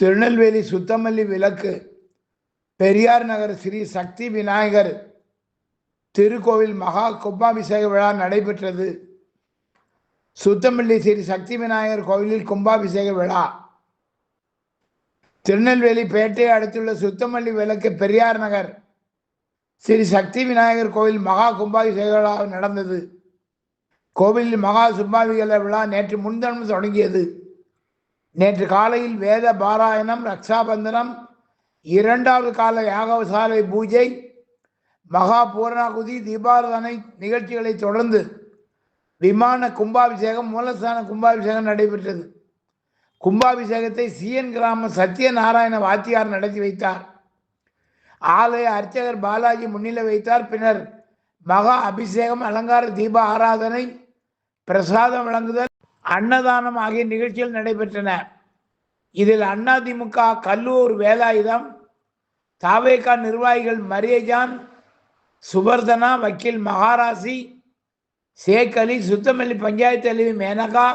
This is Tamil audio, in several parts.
திருநெல்வேலி சுத்தமல்லி விளக்கு பெரியார் நகர் ஸ்ரீ சக்தி விநாயகர் திருக்கோவில் மகா கும்பாபிஷேக விழா நடைபெற்றது. சுத்தமல்லி ஸ்ரீ சக்தி விநாயகர் கோவிலில் கும்பாபிஷேக விழா. திருநெல்வேலி பேட்டையை அடுத்துள்ள சுத்தமல்லி விளக்கு பெரியார் நகர் ஸ்ரீ சக்தி விநாயகர் கோவில் மகா கும்பாபிஷேக விழா நடந்தது. கோவிலில் மகா கும்பாபிஷேக விழா நேற்று முன்தினம் தொடங்கியது. நேற்று காலையில் வேத பாராயணம், ரக்ஷாபந்தனம், இரண்டாவது கால யாகசாலை பூஜை, மகா பூர்ணாகுதி, தீபாராதனை நிகழ்ச்சிகளை தொடர்ந்து விமான கும்பாபிஷேகம், மூலஸ்தான கும்பாபிஷேகம் நடைபெற்றது. கும்பாபிஷேகத்தை சிஎன் கிராம சத்யநாராயண வாத்தியார் நடத்தி வைத்தார். ஆலய அர்ச்சகர் பாலாஜி முன்னிலை வைத்தார். பின்னர் மகா அபிஷேகம், அலங்கார தீப ஆராதனை, பிரசாதம் வழங்குதல், அன்னதானம் ஆகிய நிகழ்ச்சிகள் நடைபெற்றன. இதில் அதிமுக கல்லூர் வேலாயுதம், தாவேகா நிர்வாகிகள் மரியஜான், சுபர்தனா, வக்கீல் மகாராசி, ஷேக் அலி, சுத்தமல்லி பஞ்சாயத்து தலைவி மேனகா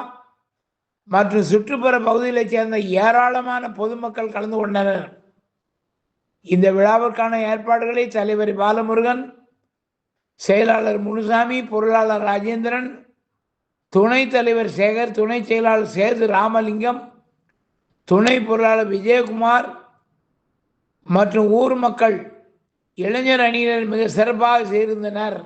மற்றும் சுற்றுப்புற பகுதிகளைச் சேர்ந்த ஏராளமான பொதுமக்கள் கலந்து கொண்டனர். இந்த விழாவிற்கான ஏற்பாடுகளை தலைவர் பாலமுருகன், செயலாளர் முனுசாமி, பொருளாளர் ராஜேந்திரன், துணைத் தலைவர் சேகர், துணை செயலாளர் சேது ராமலிங்கம், துணை பொருளாளர் விஜயகுமார் மற்றும் ஊர் மக்கள், இளைஞர் அணியினர் மிக சிறப்பாக செய்திருந்தனர்.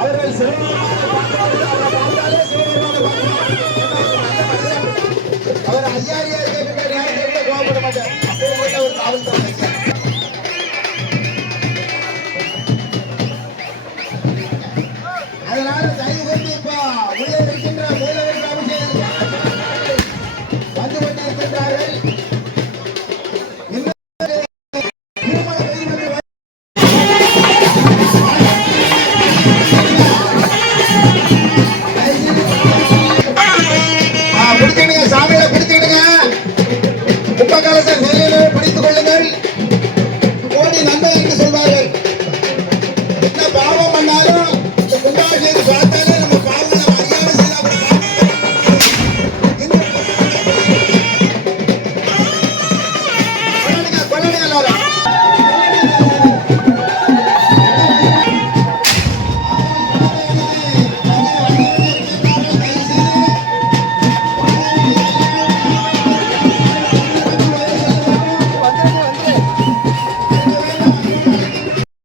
அவர்கள் அவர் ஐயாரியா கோபப்பட மாட்டார். அதனால